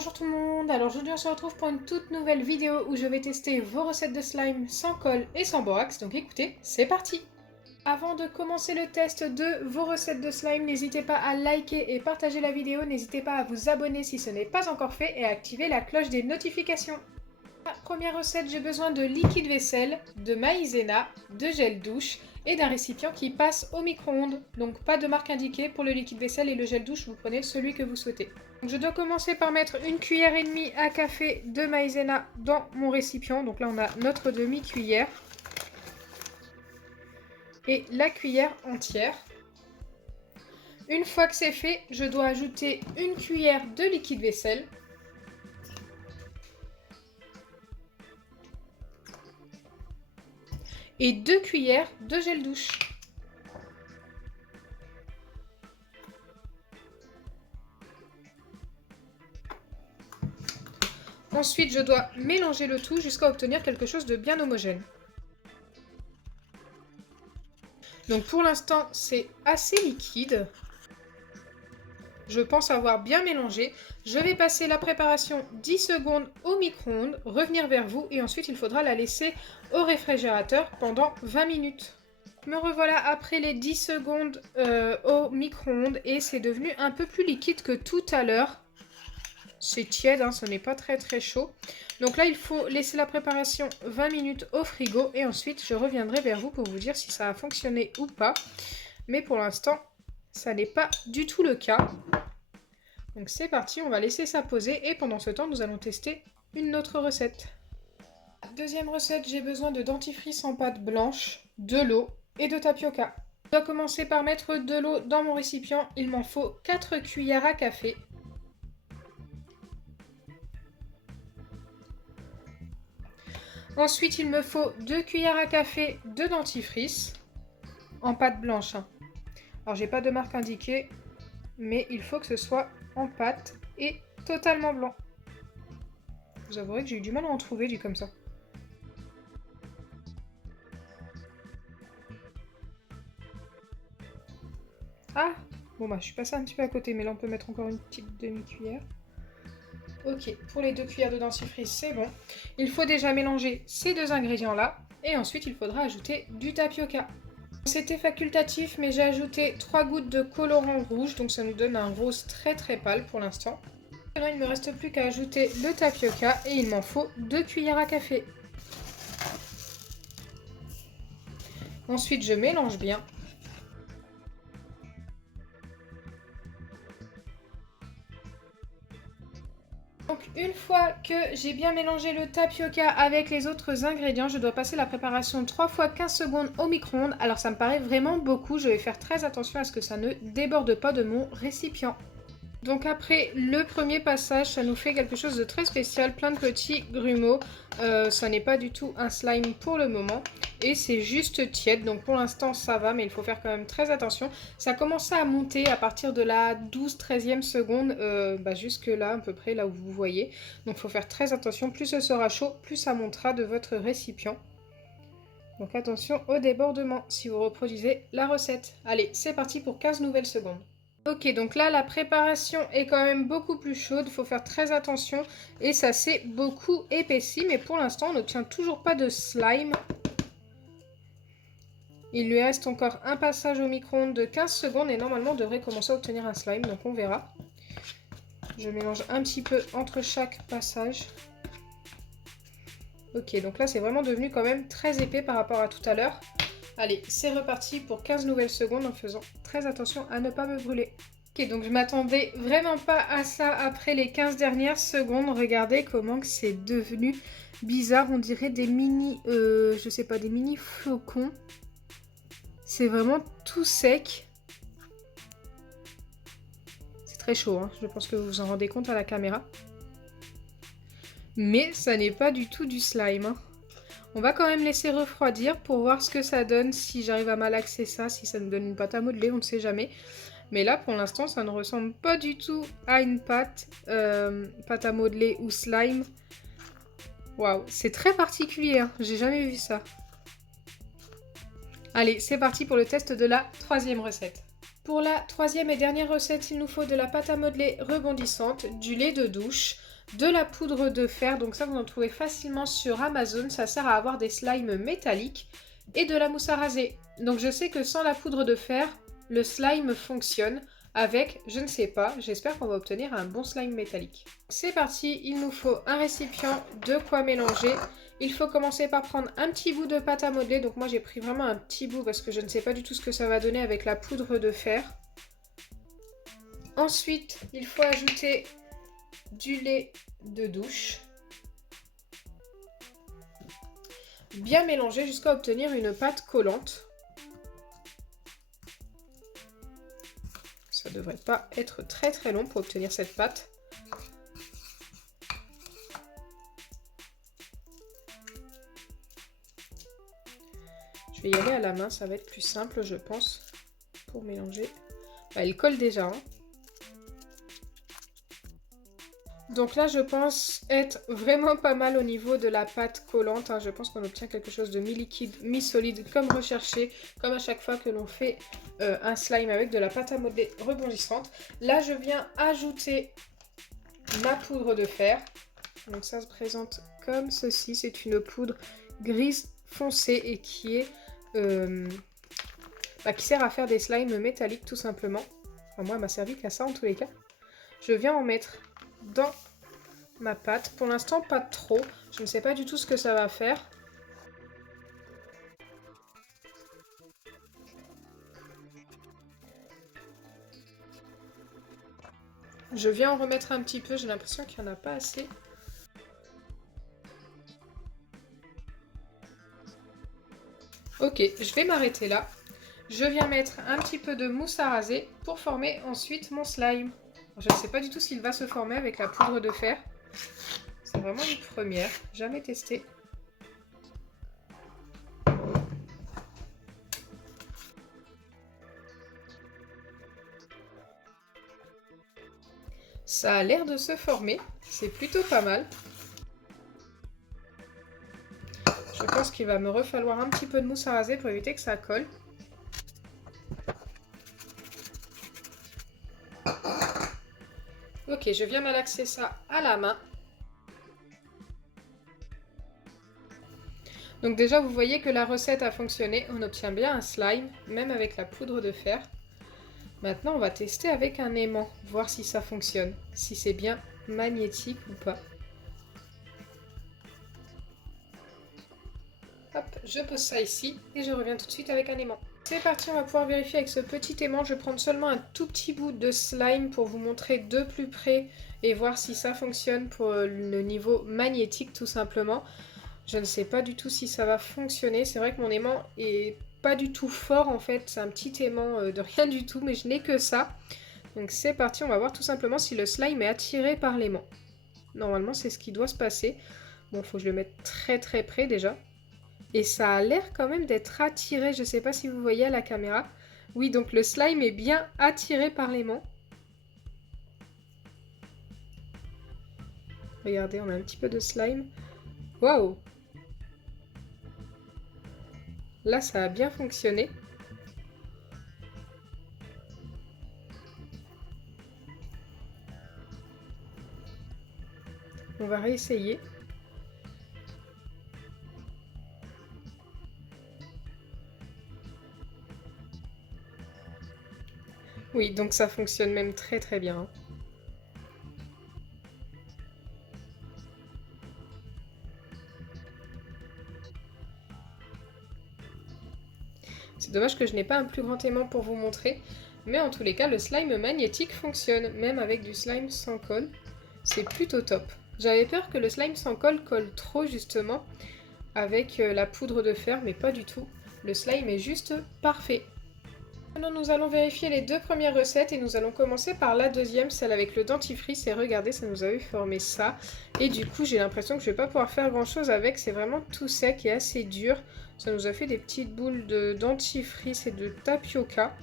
Bonjour tout le monde, alors aujourd'hui on se retrouve pour une toute nouvelle vidéo où je vais tester vos recettes de slime sans colle et sans borax, donc écoutez, c'est parti! Avant de commencer le test de vos recettes de slime, n'hésitez pas à liker et partager la vidéo, n'hésitez pas à vous abonner si ce n'est pas encore fait et à activer la cloche des notifications. La première recette, j'ai besoin de liquide vaisselle, de maïzena, de gel douche et d'un récipient qui passe au micro-ondes. Donc pas de marque indiquée pour le liquide vaisselle et le gel douche, vous prenez celui que vous souhaitez. Donc, je dois commencer par mettre 1,5 cuillère à café de maïzena dans mon récipient. Donc là on a notre demi-cuillère et la cuillère entière. Une fois que c'est fait, je dois ajouter 1 cuillère de liquide vaisselle. Et 2 cuillères de gel douche. Ensuite, je dois mélanger le tout jusqu'à obtenir quelque chose de bien homogène. Donc pour l'instant, c'est assez liquide. Je pense avoir bien mélangé. Je vais passer la préparation 10 secondes au micro-ondes, revenir vers vous et ensuite il faudra la laisser au réfrigérateur pendant 20 minutes. Me revoilà après les 10 secondes au micro-ondes et c'est devenu un peu plus liquide que tout à l'heure. C'est tiède, hein, ce n'est pas très chaud. Donc là, il faut laisser la préparation 20 minutes au frigo et ensuite je reviendrai vers vous pour vous dire si ça a fonctionné ou pas. Mais pour l'instant, ça n'est pas du tout le cas. Donc c'est parti, on va laisser ça poser et pendant ce temps, nous allons tester une autre recette. Deuxième recette, j'ai besoin de dentifrice en pâte blanche, de l'eau et de tapioca. Je dois commencer par mettre de l'eau dans mon récipient. Il m'en faut 4 cuillères à café. Ensuite, il me faut 2 cuillères à café de dentifrice en pâte blanche. Alors, j'ai pas de marque indiquée, mais il faut que ce soit en pâte et totalement blanc. Vous avouerez que j'ai eu du mal à en trouver du comme ça. Ah! Bon bah, je suis passée un petit peu à côté, mais là on peut mettre encore une petite demi-cuillère. Ok, pour les 2 cuillères de dentifrice, c'est bon. Il faut déjà mélanger ces deux ingrédients-là. Et ensuite, il faudra ajouter du tapioca. C'était facultatif, mais j'ai ajouté 3 gouttes de colorant rouge. Donc ça nous donne un rose très pâle pour l'instant. Maintenant, il ne me reste plus qu'à ajouter le tapioca. Et il m'en faut 2 cuillères à café. Ensuite, je mélange bien. Donc une fois que j'ai bien mélangé le tapioca avec les autres ingrédients, je dois passer la préparation 3 fois 15 secondes au micro-ondes. Alors ça me paraît vraiment beaucoup, je vais faire très attention à ce que ça ne déborde pas de mon récipient. Donc après le premier passage, ça nous fait quelque chose de très spécial, plein de petits grumeaux. Ça n'est pas du tout un slime pour le moment. Et c'est juste tiède, donc pour l'instant ça va, mais il faut faire quand même très attention. Ça commence à monter à partir de la 12-13e seconde, jusque là à peu près, là où vous voyez. Donc il faut faire très attention, plus ce sera chaud, plus ça montera de votre récipient. Donc attention au débordement si vous reproduisez la recette. Allez, c'est parti pour 15 nouvelles secondes. Ok, donc là, la préparation est quand même beaucoup plus chaude, il faut faire très attention. Et ça s'est beaucoup épaissi, mais pour l'instant, on n'obtient toujours pas de slime. Il lui reste encore un passage au micro-ondes de 15 secondes et normalement, on devrait commencer à obtenir un slime, donc on verra. Je mélange un petit peu entre chaque passage. Ok, donc là, c'est vraiment devenu quand même très épais par rapport à tout à l'heure. Allez, c'est reparti pour 15 nouvelles secondes en faisant très attention à ne pas me brûler. Ok, donc je m'attendais vraiment pas à ça après les 15 dernières secondes. Regardez comment que c'est devenu bizarre. On dirait des mini, je sais pas, des mini flocons. C'est vraiment tout sec. C'est très chaud, hein. Je pense que vous vous en rendez compte à la caméra. Mais ça n'est pas du tout du slime, hein. On va quand même laisser refroidir pour voir ce que ça donne, si j'arrive à malaxer ça, si ça nous donne une pâte à modeler, on ne sait jamais. Mais là, pour l'instant, ça ne ressemble pas du tout à une pâte à modeler ou slime. Waouh, c'est très particulier, hein. J'ai jamais vu ça. Allez, c'est parti pour le test de la troisième recette. Pour la troisième et dernière recette, il nous faut de la pâte à modeler rebondissante, du lait de douche, de la poudre de fer, donc ça vous en trouvez facilement sur Amazon, ça sert à avoir des slimes métalliques, et de la mousse à raser. Donc je sais que sans la poudre de fer, le slime fonctionne. Avec, je ne sais pas, j'espère qu'on va obtenir un bon slime métallique. C'est parti, il nous faut un récipient, de quoi mélanger. Il faut commencer par prendre un petit bout de pâte à modeler, donc moi j'ai pris vraiment un petit bout parce que je ne sais pas du tout ce que ça va donner avec la poudre de fer. Ensuite, il faut ajouter du lait de douche. Bien mélanger jusqu'à obtenir une pâte collante. Ça ne devrait pas être très très long pour obtenir cette pâte. Je vais y aller à la main, ça va être plus simple je pense pour mélanger. Elle colle déjà. Hein. Donc là je pense être vraiment pas mal au niveau de la pâte collante. Hein. Je pense qu'on obtient quelque chose de mi-liquide, mi-solide comme recherché, comme à chaque fois que l'on fait un slime avec de la pâte à modeler rebondissante. Là je viens ajouter ma poudre de fer. Donc ça se présente comme ceci. C'est une poudre grise foncée et qui est qui sert à faire des slimes métalliques tout simplement. Enfin, moi elle m'a servi qu'à ça en tous les cas. Je viens en mettre dans ma pâte. Pour l'instant pas trop. Je ne sais pas du tout ce que ça va faire. Je viens en remettre un petit peu, j'ai l'impression qu'il n'y en a pas assez. Ok, je vais m'arrêter là. Je viens mettre un petit peu de mousse à raser pour former ensuite mon slime. Je ne sais pas du tout s'il va se former avec la poudre de fer. C'est vraiment une première, jamais testé. Ça a l'air de se former, c'est plutôt pas mal. Je pense qu'il va me refalloir un petit peu de mousse à raser pour éviter que ça colle. Ok, je viens malaxer ça à la main. Donc déjà, vous voyez que la recette a fonctionné. On obtient bien un slime, même avec la poudre de fer. Maintenant, on va tester avec un aimant, voir si ça fonctionne, si c'est bien magnétique ou pas. Hop, je pose ça ici et je reviens tout de suite avec un aimant. C'est parti, on va pouvoir vérifier avec ce petit aimant. Je vais prendre seulement un tout petit bout de slime pour vous montrer de plus près et voir si ça fonctionne pour le niveau magnétique tout simplement. Je ne sais pas du tout si ça va fonctionner. C'est vrai que mon aimant est pas du tout fort en fait. C'est un petit aimant de rien du tout, mais je n'ai que ça. Donc c'est parti, on va voir tout simplement si le slime est attiré par l'aimant. Normalement, c'est ce qui doit se passer. Bon, faut que je le mette très très près déjà. Et ça a l'air quand même d'être attiré. Je ne sais pas si vous voyez à la caméra. Oui, donc le slime est bien attiré par l'aimant. Regardez, on a un petit peu de slime. Waouh! Là, ça a bien fonctionné. On va réessayer. Oui, donc ça fonctionne même très très bien. C'est dommage que je n'ai pas un plus grand aimant pour vous montrer. Mais en tous les cas, le slime magnétique fonctionne, même avec du slime sans colle. C'est plutôt top. J'avais peur que le slime sans colle colle trop justement avec la poudre de fer, mais pas du tout. Le slime est juste parfait. Maintenant, nous allons vérifier les deux premières recettes et nous allons commencer par la deuxième, celle avec le dentifrice. Et regardez, ça nous a eu formé ça. Et du coup, j'ai l'impression que je ne vais pas pouvoir faire grand chose avec. C'est vraiment tout sec et assez dur. Ça nous a fait des petites boules de dentifrice et de tapioca.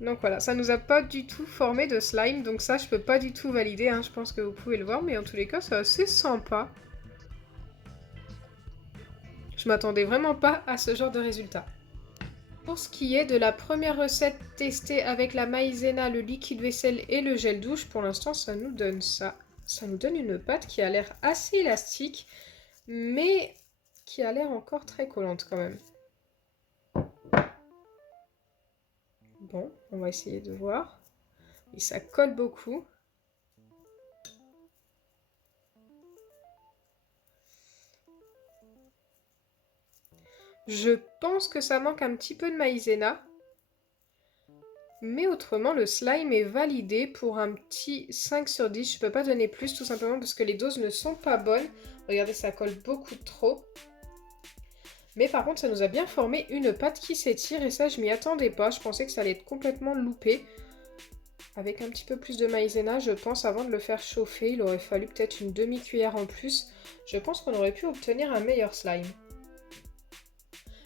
Donc voilà, ça nous a pas du tout formé de slime. Donc ça, je peux pas du tout valider. Hein. Je pense que vous pouvez le voir. Mais en tous les cas, c'est assez sympa. Je m'attendais vraiment pas à ce genre de résultat. Pour ce qui est de la première recette testée avec la maïzena, le liquide vaisselle et le gel douche, pour l'instant ça nous donne ça. Ça nous donne une pâte qui a l'air assez élastique, mais qui a l'air encore très collante quand même. Bon, on va essayer de voir. Et ça colle beaucoup. Je pense que ça manque un petit peu de maïzena. Mais autrement, le slime est validé pour un petit 5 sur 10. Je peux pas donner plus, tout simplement parce que les doses ne sont pas bonnes. Regardez, ça colle beaucoup trop. Mais par contre, ça nous a bien formé une pâte qui s'étire. Et ça, je m'y attendais pas. Je pensais que ça allait être complètement loupé. Avec un petit peu plus de maïzena, je pense, avant de le faire chauffer, il aurait fallu peut-être une demi-cuillère en plus. Je pense qu'on aurait pu obtenir un meilleur slime.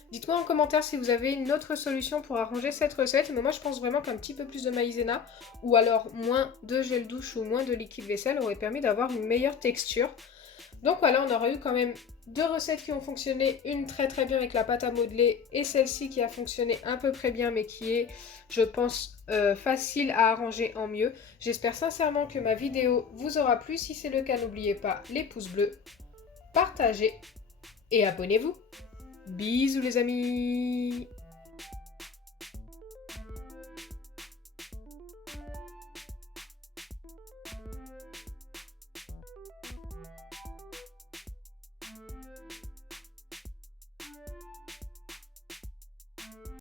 Dites-moi en commentaire si vous avez une autre solution pour arranger cette recette, mais moi je pense vraiment qu'un petit peu plus de maïzena ou alors moins de gel douche ou moins de liquide vaisselle aurait permis d'avoir une meilleure texture. Donc voilà, on aura eu quand même deux recettes qui ont fonctionné, une très très bien avec la pâte à modeler et celle-ci qui a fonctionné à peu près bien mais qui est, je pense, facile à arranger en mieux. J'espère sincèrement que ma vidéo vous aura plu. Si c'est le cas, n'oubliez pas les pouces bleus, partagez et abonnez-vous. Bisous les amis!